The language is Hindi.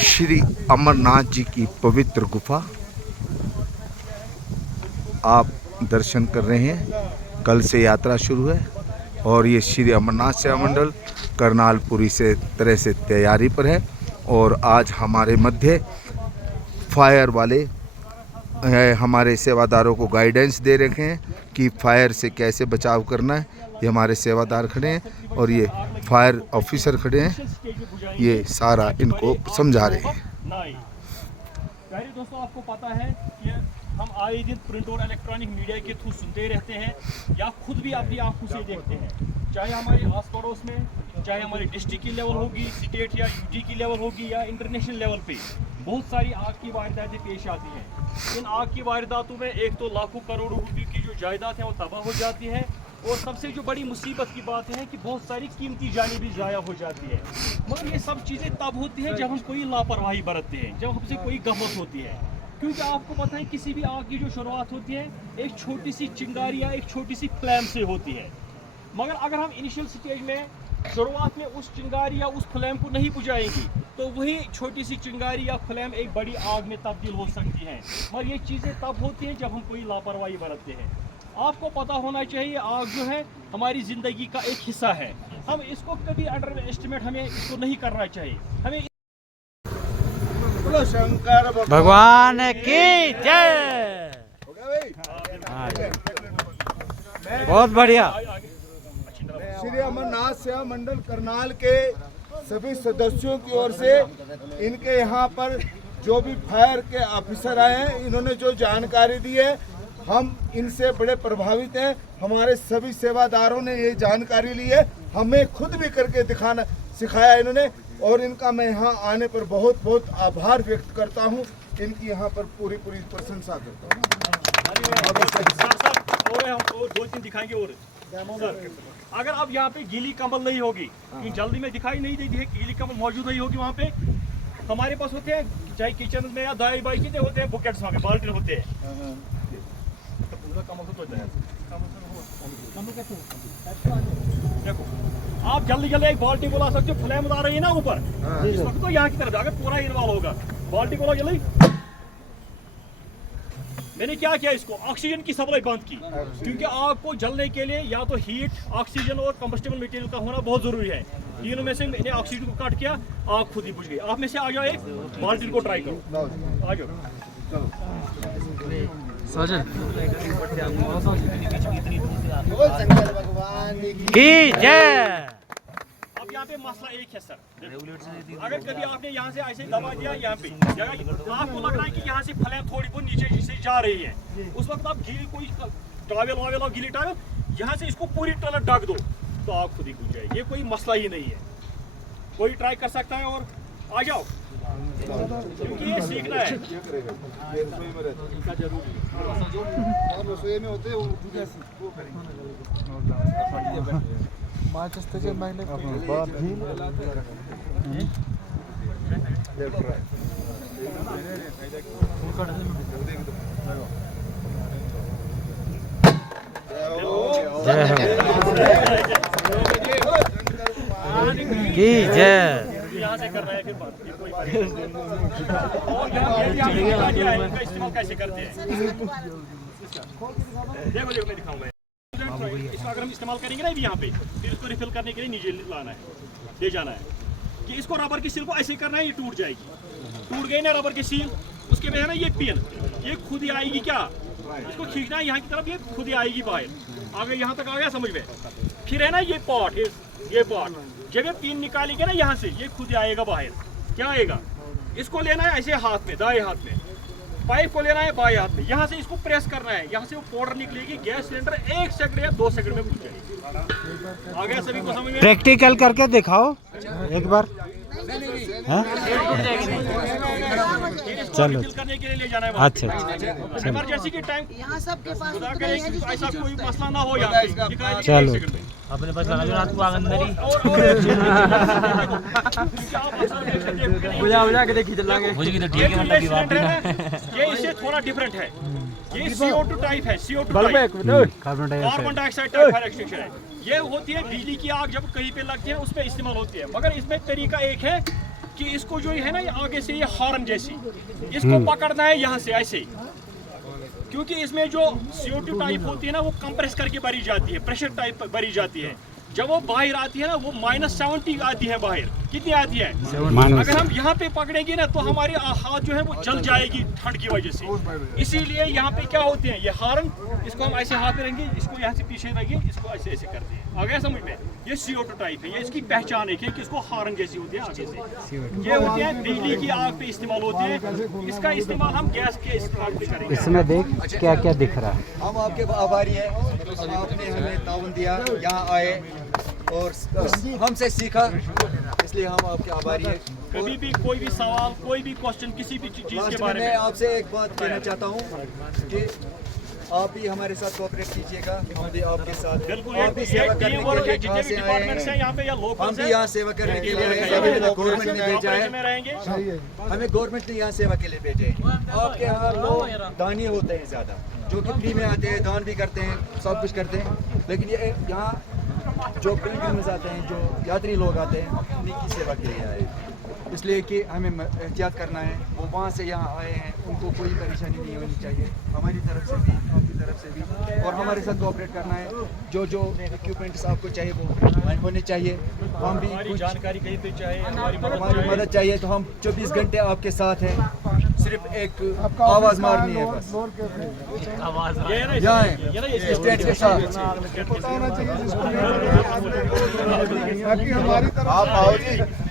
श्री अमरनाथ जी की पवित्र गुफा आप दर्शन कर रहे हैं। कल से यात्रा शुरू है और ये श्री अमरनाथ सेवा मंडल करनालपुरी से तरह से तैयारी पर है। और आज हमारे मध्य फायर वाले हमारे सेवादारों को गाइडेंस दे रखे हैं कि फायर से कैसे बचाव करना है। ये हमारे सेवादार खड़े हैं और ये फायर ऑफिसर खड़े हैं, ये सारा इनको समझा रहे हैं। प्यारे दोस्तों, आपको पता है कि हम आए दिन प्रिंट और इलेक्ट्रॉनिक मीडिया के थ्रू सुनते रहते हैं या खुद भी अपनी आंखों से देखते हैं, चाहे हमारे आस पड़ोस में, चाहे हमारे डिस्ट्रिक्ट की लेवल होगी, स्टेट या यूटी की लेवल होगी या इंटरनेशनल लेवल पे बहुत सारी आग की वारदातें पेश आती हैं। इन आग की वारदातों में एक तो लाखों करोड़ों रुपये की जो जायदाद है वो तबाह हो जाती है और सबसे जो बड़ी मुसीबत की बात है कि बहुत सारी कीमती जानें भी ज़ाया हो जाती है। मगर ये सब चीज़ें तब होती हैं जब हम कोई लापरवाही बरतते हैं, जब हमसे कोई गफलत होती है। क्योंकि आपको पता है किसी भी आग की जो शुरुआत होती है एक छोटी सी चिंगारी या एक छोटी सी फ्लैम से होती है। मगर अगर हम इनिशियल स्टेज में शुरुआत में उस चिंगारी या उस फ्लैम को नहीं बुझाएंगे तो वही छोटी सी चिंगारी या फ्लैम एक बड़ी आग में तब्दील हो सकती है। मगर ये चीज़ें तब होती हैं जब हम कोई लापरवाही बरतते हैं। आपको पता होना चाहिए आग जो है हमारी ज़िंदगी का एक हिस्सा है। हम इसको कभी अंडर एस्टिमेट हमें इसको नहीं करना चाहिए। हमें शंकर भगवान की जय। बहुत बढ़िया। श्री अमरनाथ सेवा मंडल करनाल के सभी सदस्यों की ओर से इनके यहाँ पर जो भी फायर के ऑफिसर आए हैं, इन्होंने जो जानकारी दी है हम इनसे बड़े प्रभावित हैं। हमारे सभी सेवादारों ने ये जानकारी ली है, हमें खुद भी करके दिखाना सिखाया इन्होंने और इनका मैं यहाँ आने पर बहुत बहुत आभार व्यक्त करता हूँ। इनकी यहाँ पर पूरी प्रशंसा करता हूँ। हम दो तीन दिखाएंगे और सर, अगर अब यहाँ पे गीली कमल नहीं होगी, जल्दी में दिखाई नहीं देती है, गीली कमल मौजूद नहीं होगी वहाँ पे। हमारे पास होते हैं चाहे किचन में या दाई बाई कितने होते हैं बुकेट्स, वहाँ पे बाल्टी होते हैं। देखो आप जल्दी जल्दी एक बाल्टी बुला सकते हो, फ्लेम आ रही है ना ऊपर, इस वक्त तो यहाँ की तरफ अगर पूरा इन्वॉल्व होगा, बाल्टी बोला जल्दी। मैंने क्या किया, इसको ऑक्सीजन की सप्लाई बंद की, क्योंकि आग को जलने के लिए या तो हीट, ऑक्सीजन और कंबस्टेबल मटेरियल का होना बहुत जरूरी है। तीनों में से मैंने ऑक्सीजन को काट किया, आग खुद ही बुझ गई। आप में से आ जाओ, एक बाल्टी को ट्राई करो, आ जाओ। की जय। अब यहाँ पे मसला एक है सर, अगर कभी आपने यहाँ से ऐसे दबा दिया, यहाँ पे जगह आपको लग रहा है कि यहाँ से फ्लेम थोड़ी बहुत नीचे से जा रही है, उस वक्त आप गीली कोई टॉवेल वावेल और गीली टॉवेल यहाँ से इसको पूरी तरह ढक दो तो आग खुद ही बुझ जाएगी। ये कोई मसला ही नहीं है, कोई ट्राई कर सकता है। और आ जाओ, क्योंकि ये सीखना है। की जय। यहाँ से कर रहा है फिर बात इनका इस्तेमाल कैसे करते हैं। देखो देखो मैं दिखाऊंगा इसको। अगर हम इस्तेमाल करेंगे ना यहाँ पे, फिर इसको रिफिल करने के लिए नीचे लाना है, ले जाना है कि इसको रबर की सील को ऐसे करना है, ये टूट जाएगी। टूट गई ना रबर की सील, उसके बाद है ना ये पिन, ये खुद ही आएगी। क्या इसको खींचना है यहाँ की तरफ, ये खुद ही आएगी बाहर। आगे यहाँ तक आ गया समझ में। फिर है ना ये पॉट, ये पॉट जब ये पिन निकालेंगे ना यहाँ से, ये खुद आएगा बाहर। क्या आएगा, इसको लेना है ऐसे हाथ में, दाएं हाथ में, पाइप को लेना है बाएं हाथ में, यहाँ से इसको प्रेस करना है, यहाँ से वो पाउडर निकलेगी। गैस सिलेंडर 1 सेकंड या 2 सेकंड में बुझ जाएगी। आ गया सभी को समझ में? प्रैक्टिकल करके दिखाओ एक बार। चलो करने के लिए ले जाना है। अच्छा इमरजेंसी के टाइम ऐसा कोई मसला ना हो यहाँ पे। चलो अपने पास लगा जो रात को आंगन मेरी बुझा के देखी चलांगे। मुझे तो ठीक है, मतलब की बात है। ये इससे थोड़ा डिफरेंट है, ये CO2 टाइप है, CO2 type, carbon dioxide type fire extinguisher है। ये होती है बिजली की आग जब कहीं पे लगती है उस पर इस्तेमाल होती है। मगर इसमें तरीका एक है कि इसको जो है ना ये आगे से ये हॉर्न जैसी इसको पकड़ना है यहाँ से ऐसे, क्योंकि इसमें जो CO2 टाइप होती है ना वो कंप्रेस करके भरी जाती है, प्रेशर टाइप भरी जाती है। जब वो बाहर आती है ना वो -70 आती है बाहर। कितनी आती है? अगर हम यहाँ पे पकड़ेंगे ना तो हमारी हाथ जो है वो जल जाएगी ठंड की वजह से। इसीलिए यहाँ पे क्या होते हैं ये हॉर्न, इसको हम ऐसे हाथ में रहेंगे, इसको यहाँ से पीछे रखेंगे, इसको ऐसे ऐसे करते हैं। आ गया समझ में? ये CO2 टाइप है, ये इसकी पहचान है कि इसको हॉर्न जैसी होती है आगे से। ये होते हैं बिजली की आग पे इस्तेमाल होते हैं, इसका इस्तेमाल हम गैस के इस्तेमाल पे करेंगे। इसमें देख क्या क्या दिख रहा है। हम आपके आभारी हैं, आपने हमें ताउन दिया, यहाँ आए और हमसे सीखा, इसलिए हम आपके आभारी हैं। कभी भी कोई भी सवाल, कोई भी क्वेश्चन किसी भी चीज के लास्ट बारे में में आपसे एक बात कहना चाहता हूँ कि आप भी हमारे साथ कोऑपरेट कीजिएगा, हम भी आपके साथ, बिल्कुल आप भी सेवा करने के लिए कहाँ से आए डिपार्टमेंट्स हैं हैं, यहाँ पे या हम लोकल्स भी हैं, यहाँ सेवा करने के लिए आए हैं। हमें गवर्नमेंट ने भेजा ऑपरेशन में है, रहेंगे। हमें गवर्नमेंट ने यहाँ सेवा के लिए भेजे हैं। आपके यहाँ लोग दानी होते हैं ज़्यादा, जो कि फ्री में आते हैं, दान भी करते हैं, सब कुछ करते हैं, लेकिन ये यहाँ जो पिलग्रिम्स आते हैं, जो यात्री लोग आते हैं, उन्हीं की सेवा के लिए आए हैं। इसलिए कि हमें एहतियात करना है, वो वहाँ से यहाँ आए हैं, उनको कोई परेशानी नहीं होनी चाहिए, हमारी तरफ से भी, आपकी तरफ से भी, और हमारे साथ कोऑपरेट करना है। जो जो इक्विपमेंट्स आपको चाहिए वो होने चाहिए। हम भी हमारी कुछ जानकारी कहीं पे चाहे, हमारी हमारी मदद चाहिए तो हम 24 घंटे आपके साथ हैं, सिर्फ एक आवाज़ मारनी है बस। ये ना यहाँ है, ये ना ये स्टेट के साथ। पता होना चाहिए जिसको ताकि हमारी तरफ आप आओ जी।